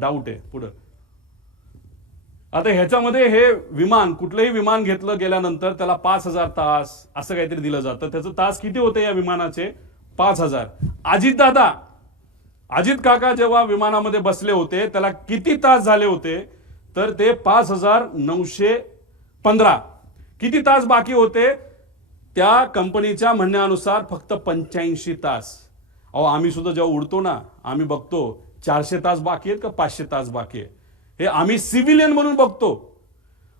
Doubt आहे. पुढे आता ह्याच्यामध्ये हे विमान, कुठलंही विमान घेतलं गेल्यानंतर त्याला 5,000 तास असं काहीतरी दिलं जातं. त्याचं तास किती होते या विमानाचे? 5,000. अजित काका जेव्हा विमानामध्ये बसले होते त्याला किती तास झाले होते? तर ते 5,915. किती तास बाकी होते? त्या कंपनीच्या म्हणण्यानुसार फक्त 85 तास. अहो आम्ही सुद्धा जेव्हा उडतो ना, आम्ही बघतो 400 तास बाकी आहेत का 500 तास बाकी आहे, हे आम्ही सिव्हिलियन म्हणून बघतो.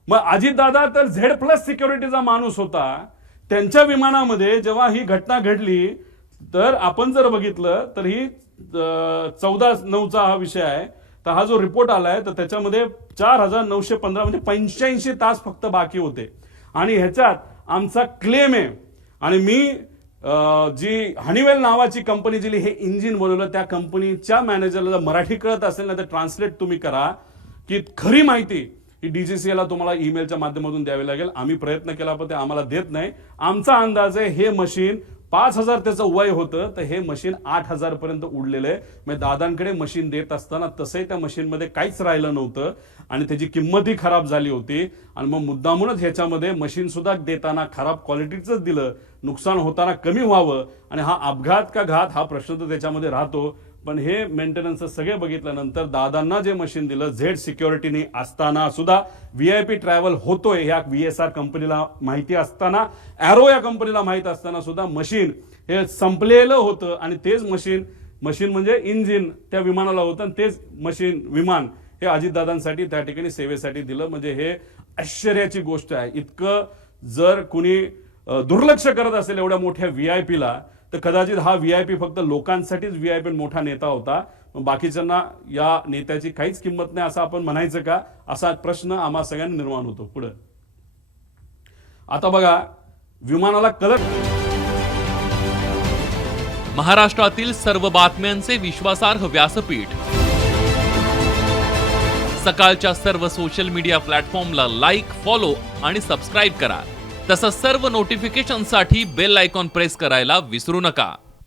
मग अजितदादा तर Z+ सिक्युरिटीचा माणूस होता. त्यांच्या विमानामध्ये जेव्हा ही घटना घडली तर आपण जर बघितलं तर ही 14/9चा हा विषय आहे. तर हा जो रिपोर्ट आलाय तर त्याच्यामध्ये 4,915 म्हणजे 85 तास फक्त बाकी होते. आणि ह्याच्यात आमचा क्लेम आहे. आणि मी जी हनीवेल नावाची कंपनी जी हे इंजिन बनवलं त्या कंपनीच्या मॅनेजरला जर मराठी कळत असेल ना तर ट्रान्सलेट तुम्ही करा की खरी माहिती ही DGCA तुम्हाला ईमेलच्या माध्यमातून द्यावी लागेल. आम्ही प्रयत्न केला पण ते आम्हाला देत नाही. आमचा अंदाज आहे हे मशीन 5,000 त्याचं वय होतं तर हे मशीन 8,000 पर्यंत उडलेलं आहे. म्हणजे दादांकडे मशीन देत असताना तसंही त्या मशीनमध्ये काहीच राहिलं नव्हतं आणि त्याची किंमतही खराब झाली होती. आणि मग मुद्दामूनच ह्याच्यामध्ये मशीन सुद्धा देताना खराब क्वालिटीचंच दिलं, नुकसान होताना कमी व्हावं. आणि हा अपघात का घात हा प्रश्न तर त्याच्यामध्ये राहतो. पण हे मेंटेनन्स सगळे बघितल्यानंतर दादांना जे मशीन दिलं Z सिक्युरिटीने असताना सुद्धा VIP ट्रॅव्हल होतोय ह्या VSR कंपनीला माहिती असताना, एरो या कंपनीला माहित असताना सुद्धा मशीन हे संपलेलं होतं. आणि तेच मशीन म्हणजे इंजिन त्या विमानाला होतं आणि तेच विमान हे अजितदादांसाठी त्या ठिकाणी सेवेसाठी दिलं. म्हणजे हे आश्चर्याची गोष्ट आहे. इतकं जर कुणी दुर्लक्ष करत असेल एवढ्या मोठ्या VIPला तर कदाचित हा VIP फक्त लोकांसाठीच VIP मोठा नेता होता. बाकीच्यांना या नेत्याची काहीच किंमत नाही असं आपण म्हणायचं का? असा प्रश्न आम्हा सगळ्यांना निर्माण होतो. पुढे आता बघा विमानाला कलर. महाराष्ट्रातील सर्व बातम्यांचे विश्वासार्ह व्यासपीठ. सकाळच्या सर्व सोशल मीडिया प्लॅटफॉर्मला लाईक, फॉलो आणि सबस्क्राईब करा. तसंच सर्व नोटिफिकेशनसाठी बेल आयकॉन प्रेस करायला विसरू नका.